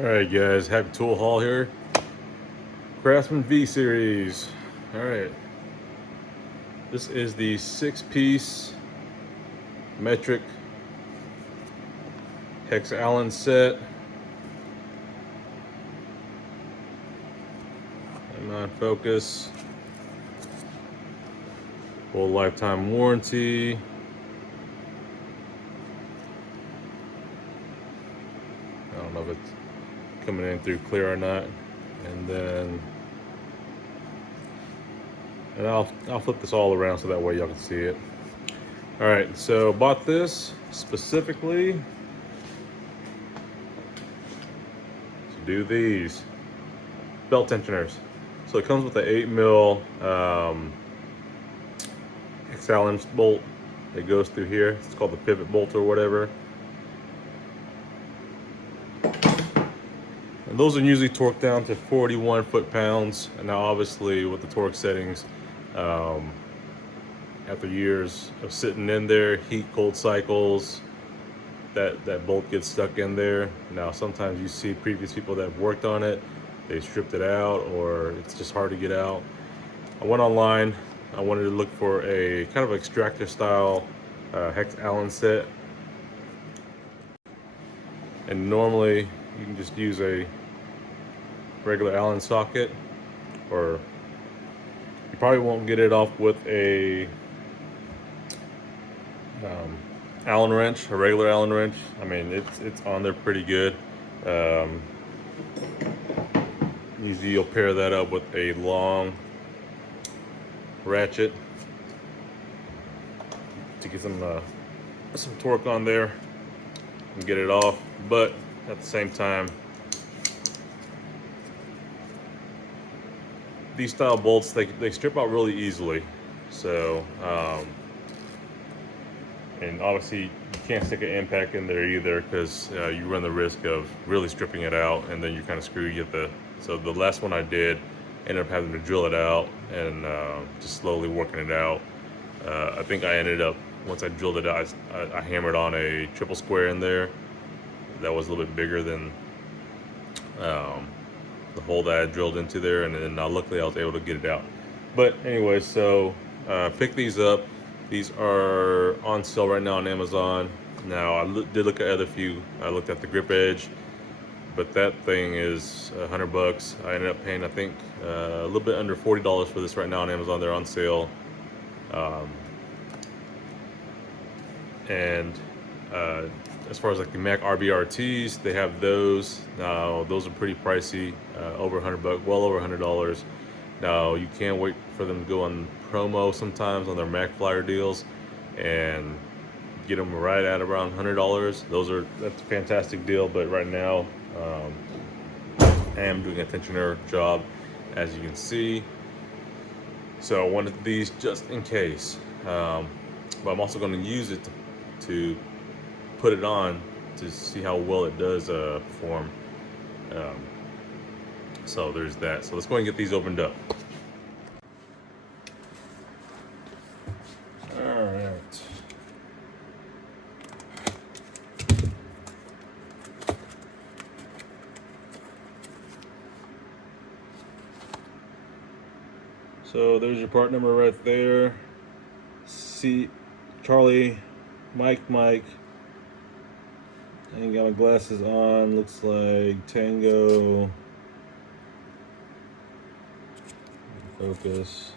Alright guys, happy tool haul here. Craftsman V series. Alright. This is the 6-piece metric hex Allen set. I'm on focus. Full lifetime warranty. I don't know if it's coming in through clear or not. And then I'll flip this all around so that way y'all can see it. All right, so bought this specifically to do these belt tensioners. So it comes with an 8 mil X-Allen bolt that goes through here. It's called the pivot bolt or whatever. And those are usually torqued down to 41 foot-pounds. And now obviously with the torque settings, after years of sitting in there, heat cold cycles, that bolt gets stuck in there. Now sometimes you see previous people that have worked on it, they stripped it out or it's just hard to get out. I went online. I wanted to look for a kind of extractor style hex Allen set. And normally you can just use a regular Allen socket, or you probably won't get it off with a Allen wrench, a regular Allen wrench. I mean, it's on there pretty good. Usually you'll pair that up with a long ratchet to get some torque on there and get it off. But at the same time, these style bolts, they strip out really easily. So and obviously you can't stick an impact in there either, because you run the risk of really stripping it out and then you kind of screw. You get so the last one I did, ended up having to drill it out and just slowly working it out. I think I ended up, once I drilled it out, I hammered on a triple square in there that was a little bit bigger than the hole that I drilled into there, and then luckily I was able to get it out. But anyway, so pick these up. These are on sale right now on Amazon. Now I did look at other few. I looked at the grip edge, but that thing is $100. I ended up paying, I think, a little bit under $40 for this right now on Amazon. They're on sale. And as far as like the Mac RBRTs, they have those. Now those are pretty pricey, over $100, well over $100. Now you can wait for them to go on promo sometimes on their Mac Flyer deals and get them right at around $100. That's a fantastic deal. But right now, I am doing a tensioner job, as you can see. So I wanted these just in case. But I'm also going to use it to put it on to see how well it does perform. So there's that. So let's go ahead and get these opened up. All right. So there's your part number right there. Charlie, Mike. I ain't got my glasses on. Looks like Tango. Focus.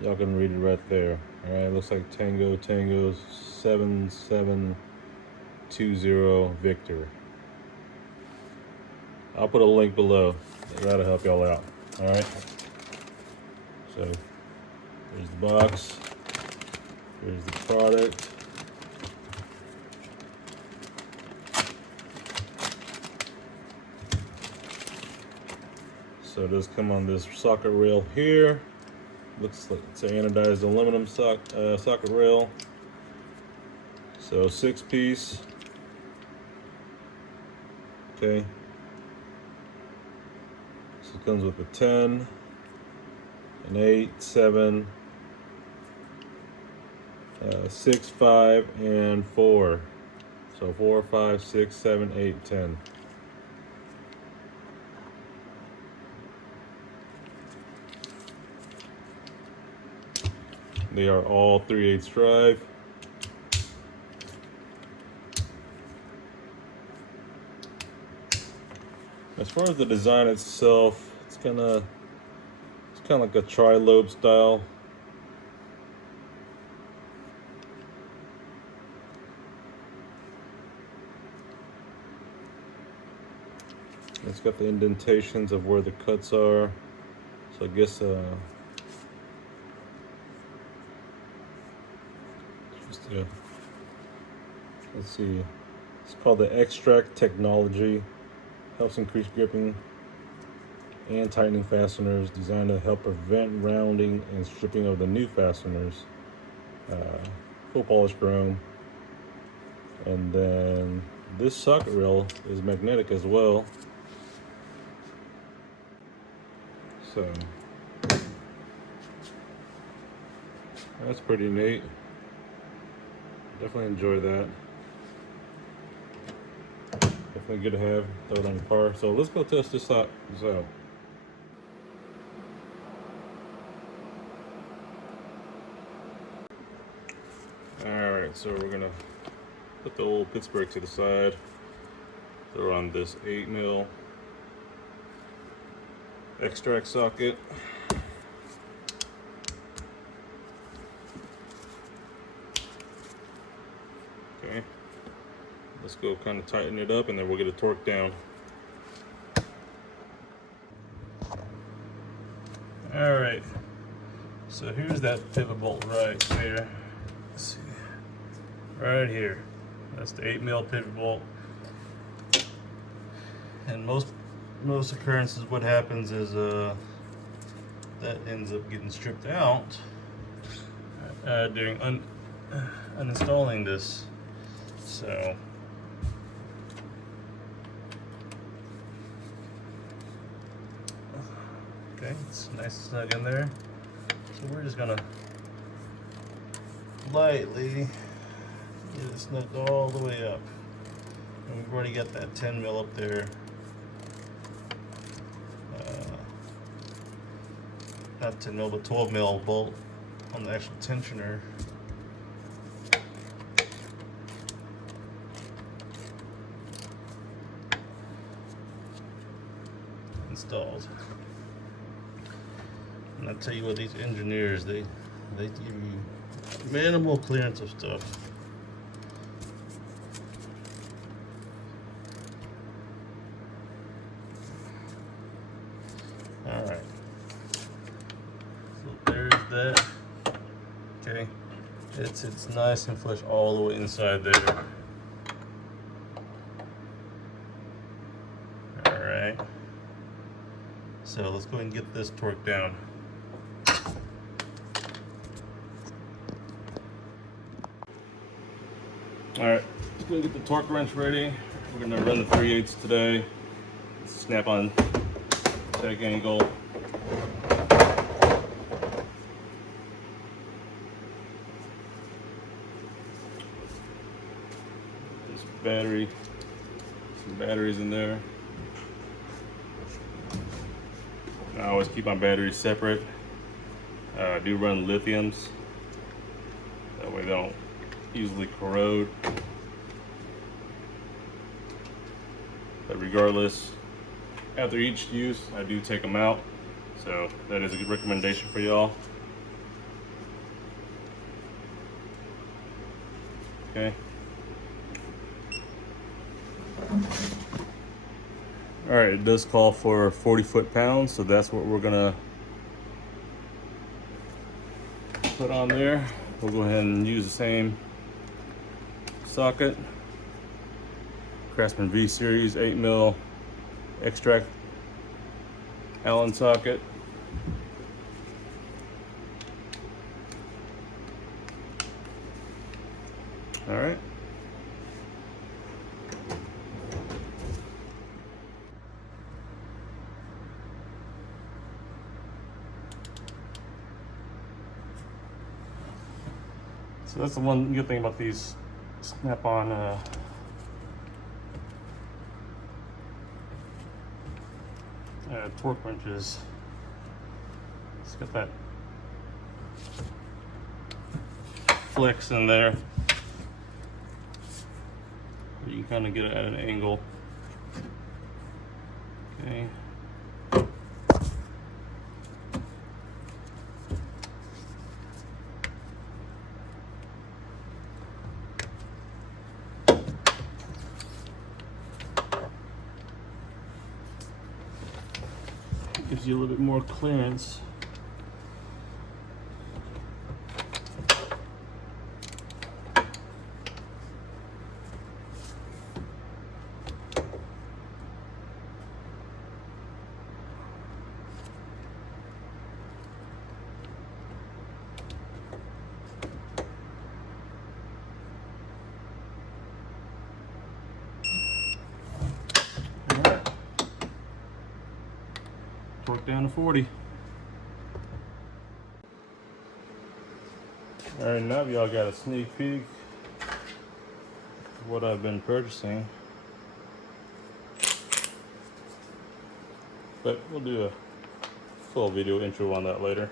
Y'all can read it right there. All right, looks like Tango 7720 Victor. I'll put a link below. That'll help y'all out. All right. So there's the box. Here's the product. So it does come on this socket rail here. Looks like it's an anodized aluminum socket rail. So 6-piece. Okay. So it comes with a 10, an 8, 7, 6, 5, and 4. So 4, 5, 6, 7, 8, 10. They are all 3/8 drive. As far as the design itself, it's kind of like a tri-lobe style. It's got the indentations of where the cuts are. So I guess let's see. It's called the X-tract technology. Helps increase gripping and tightening fasteners, designed to help prevent rounding and stripping of the new fasteners. Full polished chrome. And then this socket rail is magnetic as well. So that's pretty neat. Definitely enjoy that. Definitely good to have. Throw it on your car. So let's go test this out. Alright, so we're gonna put the old Pittsburgh to the side. Throw on this 8mm X-tract socket. Okay, let's go kind of tighten it up and then we'll get it torqued down. Alright, so here's that pivot bolt right there. Let's see, right here. That's the 8mm pivot bolt. And most occurrences, what happens is that ends up getting stripped out during uninstalling this. So okay, it's nice and snug in there. So we're just gonna lightly get it snugged all the way up. And we've already got that 10mm up there. Not 10mm, but 12mm bolt on the actual tensioner. Installed. And I tell you what, these engineers, they give you minimal clearance of stuff. All right. So there's that. Okay, it's nice and flush all the way inside there. All right. So let's go ahead and get this torqued down. All right, let's go and get the torque wrench ready. We're gonna run the 3/8 today. Snap on tag angle. This battery, some batteries in there. I always keep my batteries separate. I do run lithiums. That way they don't easily corrode. But regardless, after each use, I do take them out. So that is a good recommendation for y'all. Okay. All right, it does call for 40 foot-pounds, so that's what we're gonna put on there. We'll go ahead and use the same socket, Craftsman V series 8mm X-tract Allen socket. All right. So that's the one good thing about these snap-on torque wrenches. It's got that flex in there. You can kind of get it at an angle. Okay. Gives you a little bit more clearance. Torque down to 40. Alright, now y'all got a sneak peek of what I've been purchasing. But we'll do a full video intro on that later.